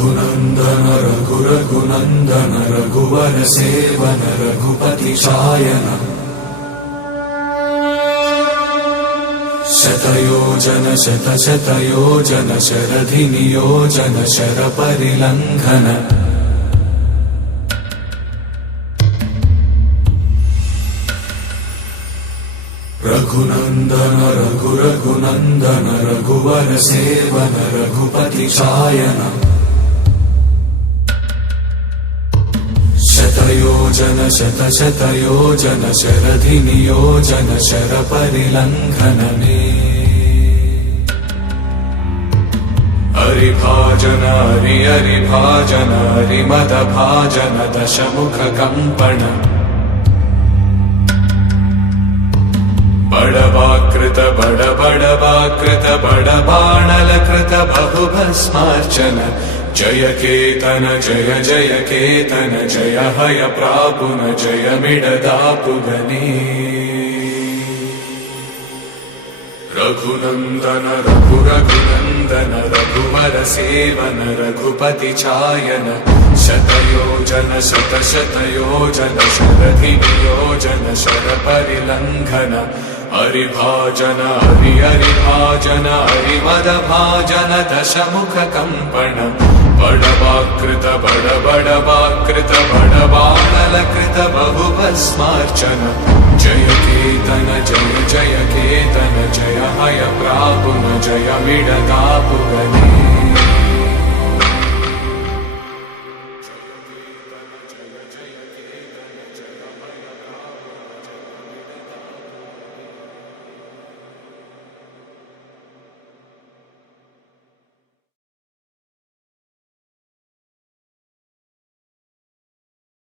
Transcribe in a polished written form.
रघुनन्दन रघुरघुनन्दन रघुवर सेवन रघुपति शायन शतयोजन शतशतयोजन शरधि नियोजन शरपरिलङ्घन रघुनन्दन रघुरघुनन्दन रघुवर सेवन रघुपति शायन शतयोजन शतशतयोजन शरधि नियोजन शरपरिलङ्घन हरिभाजन हरिभाजन हरिमदभाजन दशमुख कंपन बड़वाकृत बड़वाकृत बड़बाणलकृत बहुभस्मार्चन जय केतन जय जय केतन जय हय प्रापुन जय मिडदापुगने रघुनन्दन रघुरघुनन्दन रघुवर सेवन रघुपति चायन शतयोजन शतशतयोजन शरधि नियोजन शरपरिलङ्घन हरिभाजन हरिभाजन हरिमदभाजन दशमुख कंपन बड़वाकृत बड़वाकृत बड़बाणलकृत बहुभस्मार्चन जय